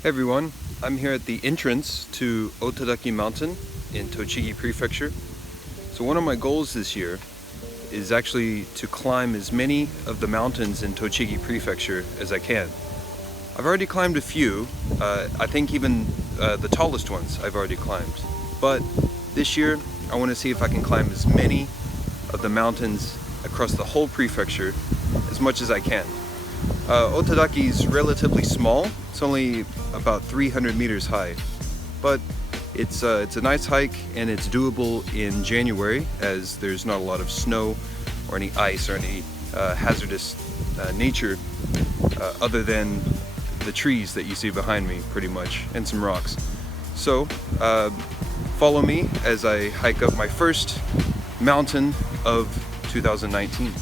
Hey everyone, I'm here at the entrance to Otadaki Mountain in Tochigi prefecture. So one of my goals this year is actually to climb as many of the mountains in Tochigi prefecture as I can. I've already climbed a few, I think even the tallest ones I've already climbed. But this year I want to see if I can climb as many of the mountains across the whole prefecture as much as I can. Otadaki is relatively small. It's only about 300 meters high, but it's a nice hike and it's doable in January as there's not a lot of snow or any ice or any hazardous nature other than the trees that you see behind me pretty much and some rocks. So follow me as I hike up my first mountain of 2019.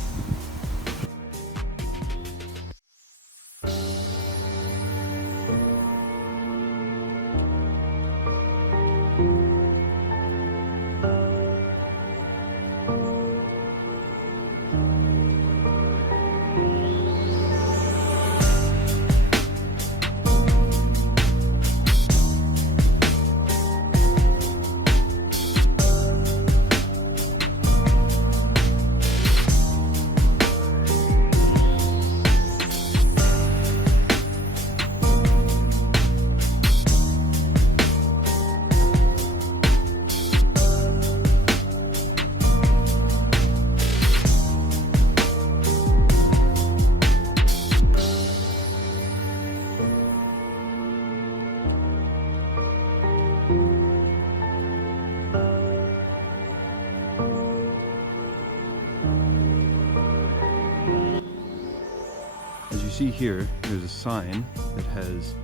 As you see here, there's a sign that has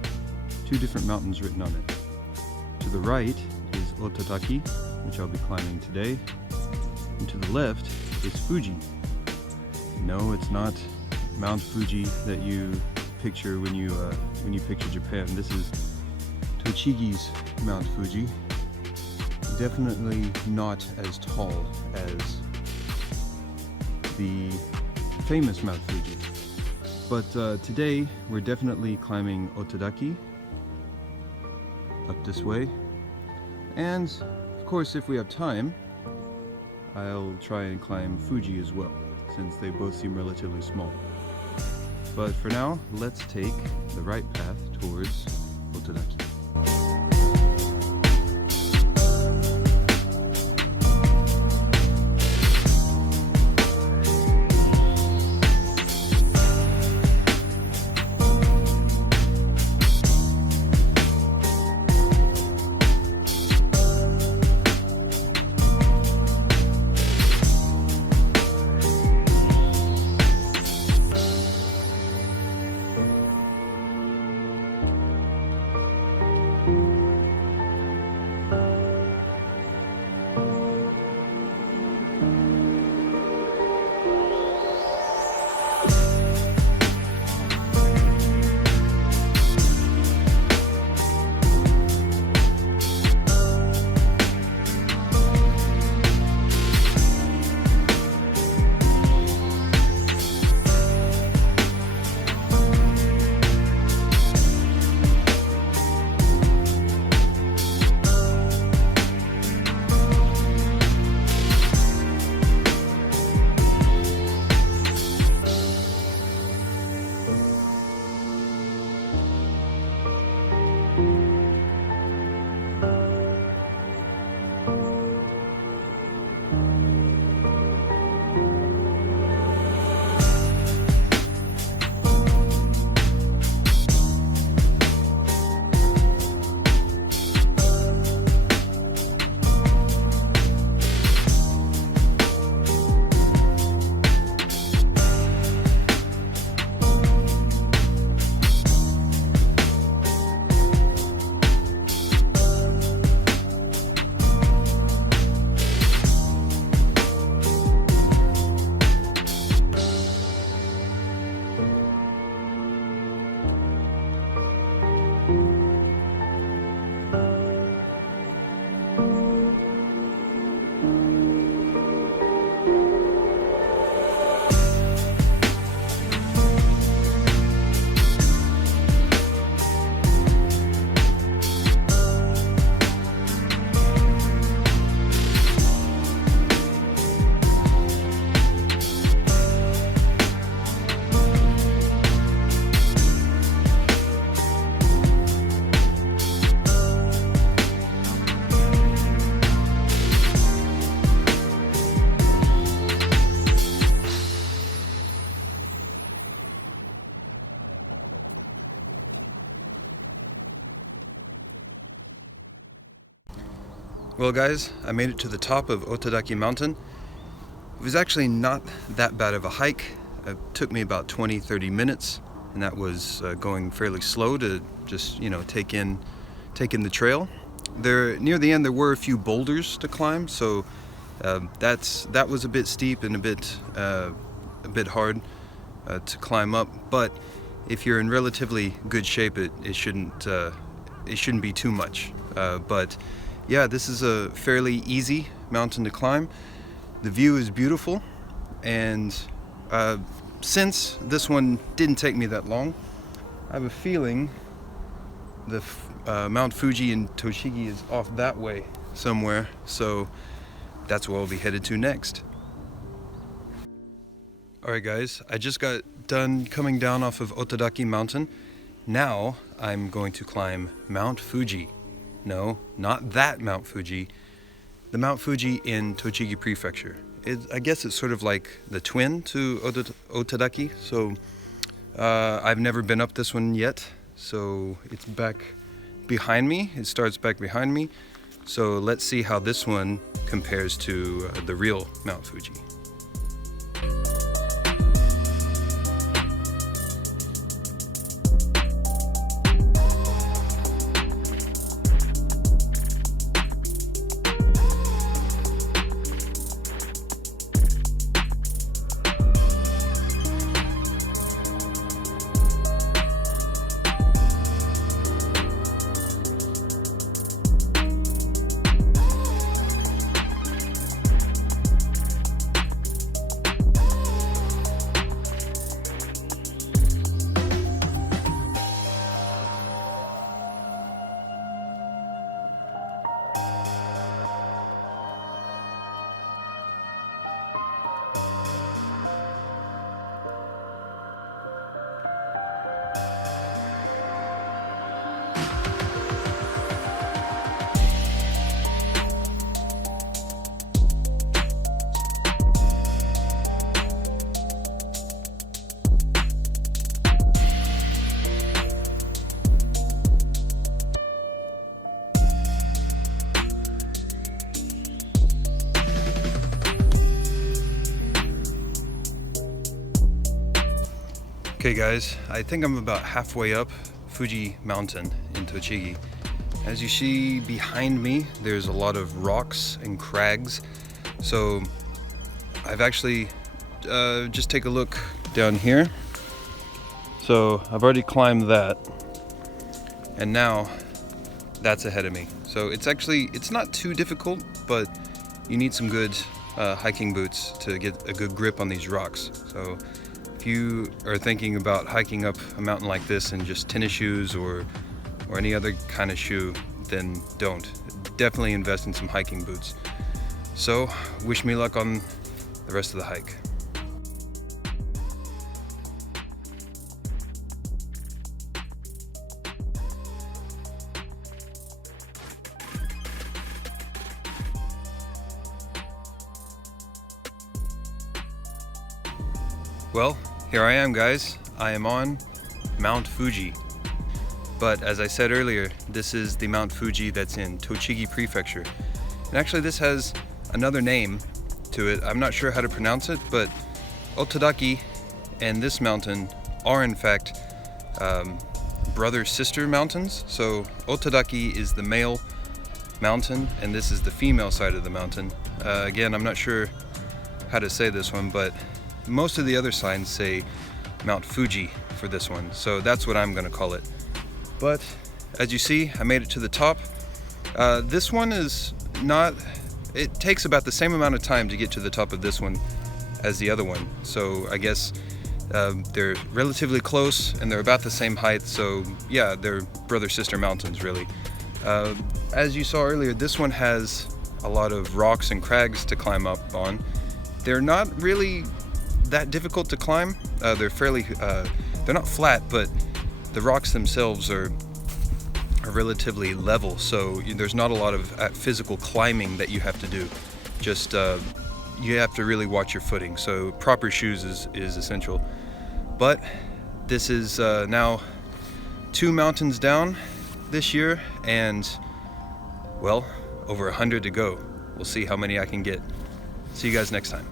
two different mountains written on it. To the right is Otadaki, which I'll be climbing today, and to the left is Fuji. No, it's not Mount Fuji that you picture when you picture Japan. This is Tochigi's Mount Fuji. Definitely not as tall as the famous Mount Fuji. But today we're definitely climbing Otadaki up this way, and of course if we have time I'll try and climb Fuji as well, since they both seem relatively small. But for now, let's take the right path towards Otadaki. Well guys, I made it to the top of Otadaki Mountain. It was actually not that bad of a hike. It took me about 20-30 minutes, and that was going fairly slow to just, take in the trail. There, near the end, there were a few boulders to climb, so that was a bit steep and a bit hard to climb up. But if you're in relatively good shape, it shouldn't be too much. But yeah, this is a fairly easy mountain to climb. The view is beautiful, and since this one didn't take me that long, I have a feeling the Mount Fuji in Tochigi is off that way somewhere, so that's where we'll be headed to next. Alright guys, I just got done coming down off of Otadaki Mountain. Now I'm going to climb Mount Fuji. No, not that Mount Fuji. The Mount Fuji in Tochigi prefecture. I guess it's sort of like the twin to Otadaki, so I've never been up this one yet, so it's back behind me. It starts back behind me, so let's see how this one compares to the real Mount Fuji. Okay guys, I think I'm about halfway up Fuji Mountain in Tochigi. As you see behind me, there's a lot of rocks and crags. So I've actually, just take a look down here. So I've already climbed that, and now that's ahead of me. So it's not too difficult, but you need some good hiking boots to get a good grip on these rocks. So if you are thinking about hiking up a mountain like this in just tennis shoes or any other kind of shoe, then don't. Definitely invest in some hiking boots. So wish me luck on the rest of the hike. Well, here I am guys. I am on Mount Fuji. But as I said earlier, this is the Mount Fuji that's in Tochigi prefecture. And actually this has another name to it. I'm not sure how to pronounce it, but Otadaki and this mountain are in fact brother-sister mountains. So Otadaki is the male mountain and this is the female side of the mountain. Again, I'm not sure how to say this one, but most of the other signs say Mount Fuji for this one, so that's what I'm gonna call it. But as you see, I made it to the top. This one is not, it takes about the same amount of time to get to the top of this one as the other one. So I guess they're relatively close and they're about the same height, so yeah, they're brother-sister mountains really. As you saw earlier, this one has a lot of rocks and crags to climb up on. They're not really that difficult to climb. They're fairly, they're not flat, but the rocks themselves are relatively level, so there's not a lot of physical climbing that you have to do. Just you have to really watch your footing, so proper shoes is essential. But this is now 2 mountains down this year, and well, over 100 to go. We'll see how many I can get. See you guys next time.